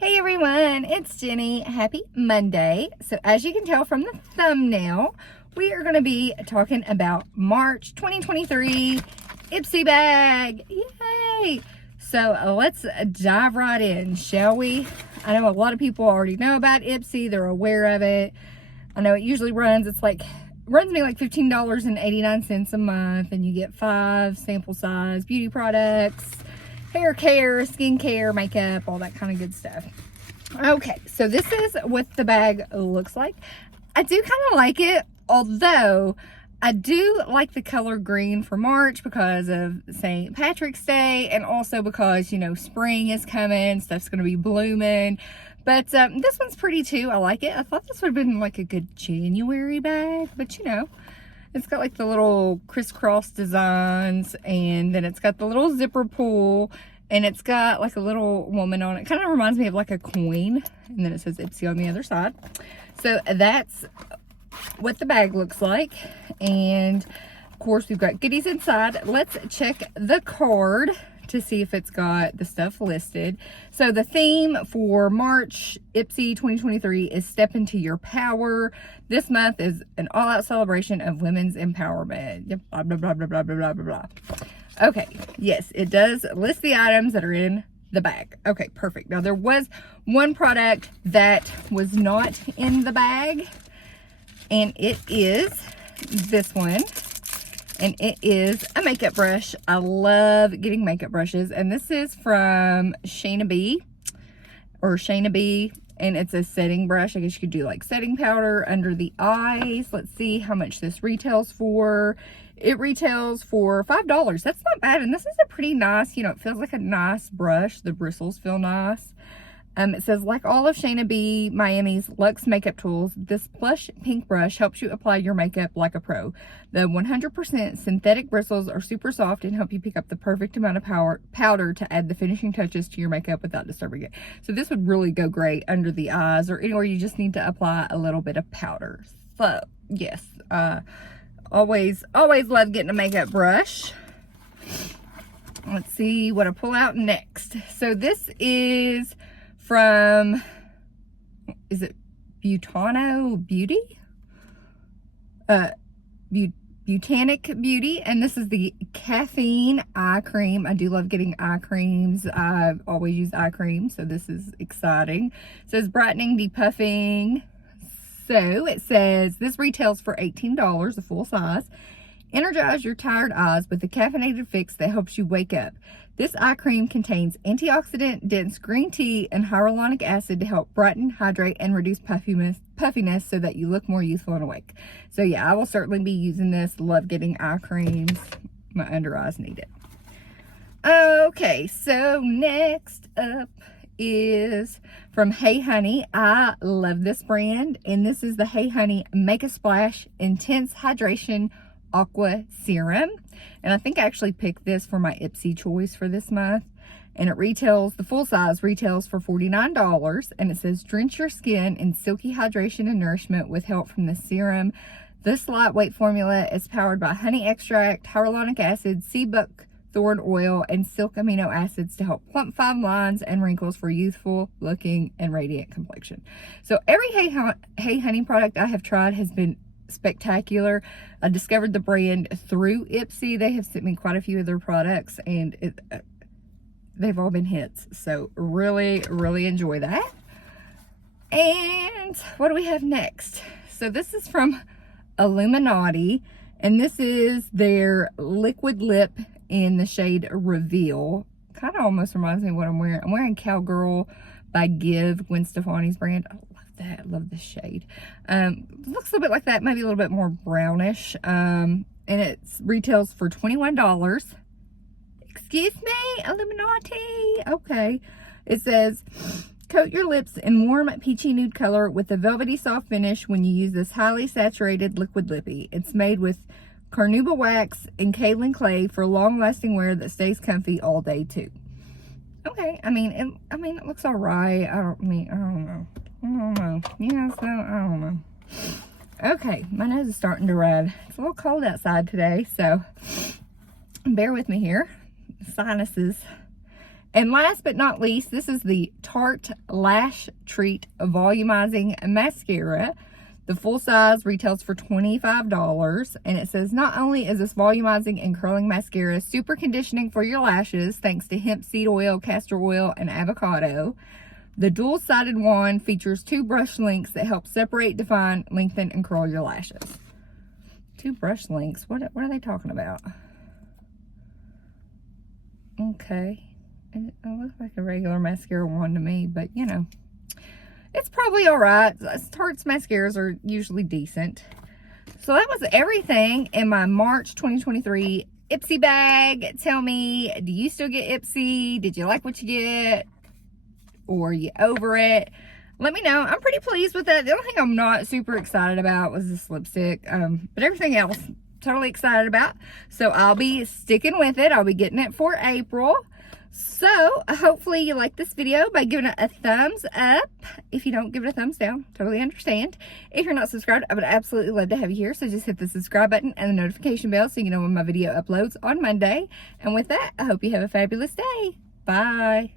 Hey everyone, it's Jenny. Happy Monday. So as you can tell from the thumbnail, we are going to be talking about March 2023 Ipsy bag. Yay! So let's dive right in, shall we? I know a lot of people already know about Ipsy. They're aware of it. I know it usually runs me like $15.89 a month, and you get 5 sample size beauty products, hair care, skin care, makeup, all that kind of good stuff. Okay, so this is what the bag looks like. I do kind of like it, although I do like the color green for March because of St. Patrick's Day, and also because, you know, spring is coming, stuff's going to be blooming. But this one's pretty too. I like it. I thought this would have been like a good January bag, but you know, it's got like the little crisscross designs, and then it's got the little zipper pull, and it's got like a little woman on it. Kind of reminds me of like a coin, and then it says Ipsy on the other side. So that's what the bag looks like, and of course we've got goodies inside. Let's check the card to see if it's got the stuff listed. So the theme for March Ipsy 2023 is Step Into Your Power. This month is an all-out celebration of women's empowerment. Yep, blah, blah, blah, blah, blah, blah, blah, blah. Okay, yes, it does list the items that are in the bag. Okay, perfect. Now there was one product that was not in the bag, and it is this one. And it is a makeup brush. I love getting makeup brushes. And this is from Shaina, and it's a setting brush. I guess you could do like setting powder under the eyes. Let's see how much this retails for. It retails for $5. That's not bad. And this is a pretty nice, you know, it feels like a nice brush. The bristles feel nice. It says, like all of Shaina B. Miami's Luxe makeup tools, this plush pink brush helps you apply your makeup like a pro. The 100% synthetic bristles are super soft and help you pick up the perfect amount of powder to add the finishing touches to your makeup without disturbing it. So this would really go great under the eyes or anywhere you just need to apply a little bit of powder. So yes, always love getting a makeup brush. Let's see what I pull out next. So this is from, is it Beautaniq Beauty? Beautaniq Beauty, and this is the Caffeine eye cream. I do love getting eye creams. I always use eye cream, so this is exciting. It says brightening, depuffing. So it says this retails for $18, a full size. Energize your tired eyes with the caffeinated fix that helps you wake up. This eye cream contains antioxidant, dense green tea, and hyaluronic acid to help brighten, hydrate, and reduce puffiness so that you look more youthful and awake. So yeah, I will certainly be using this. Love getting eye creams. My under eyes need it. Okay, so next up is from Hey Honey. I love this brand, and this is the Hey Honey Make a Splash Intense Hydration Aqua Serum, and I think I actually picked this for my Ipsy choice for this month, and it retails, the full size retails for $49, and it says drench your skin in silky hydration and nourishment with help from the serum. This lightweight formula is powered by honey extract, hyaluronic acid, sea buckthorn oil, and silk amino acids to help plump fine lines and wrinkles for youthful looking and radiant complexion. So every Hey Honey product I have tried has been spectacular. I discovered the brand through Ipsy. They have sent me quite a few of their products, and they've all been hits. So really enjoy that. And what do we have next? So this is from Illuminati, and this is their liquid lip in the shade Reveal. Kind of almost reminds me of what I'm wearing. I'm wearing Cowgirl by Give, Gwen Stefani's brand. I love this shade. Looks a little bit like that, maybe a little bit more brownish. And it retails for $21. Excuse me, Illuminati. Okay. It says, coat your lips in warm peachy nude color with a velvety soft finish when you use this highly saturated liquid lippy. It's made with carnauba wax and kaolin clay for long-lasting wear that stays comfy all day too. Okay, I mean, it looks all right. I don't know. Yeah, so I don't know. Okay, my nose is starting to run. It's a little cold outside today, so bear with me here. Sinuses And last but not least, this is the Tarte Lash Treat Volumizing Mascara. The full size retails for $25, and it says, not only is this volumizing and curling mascara super conditioning for your lashes thanks to hemp seed oil, castor oil, and avocado, the dual-sided wand features 2 brush links that help separate, define, lengthen, and curl your lashes. 2 brush links? What are they talking about? Okay. It looks like a regular mascara wand to me, but you know. It's probably all right. Tarte's mascaras are usually decent. So that was everything in my March 2023 Ipsy bag. Tell me, do you still get Ipsy? Did you like what you get? Or are you over it? Let me know. I'm pretty pleased with it. The only thing I'm not super excited about was this lipstick. But everything else, totally excited about. So I'll be sticking with it. I'll be getting it for April. So hopefully you like this video by giving it a thumbs up. If you don't, give it a thumbs down. Totally understand. If you're not subscribed, I would absolutely love to have you here. So just hit the subscribe button and the notification bell so you know when my video uploads on Monday. And with that, I hope you have a fabulous day. Bye.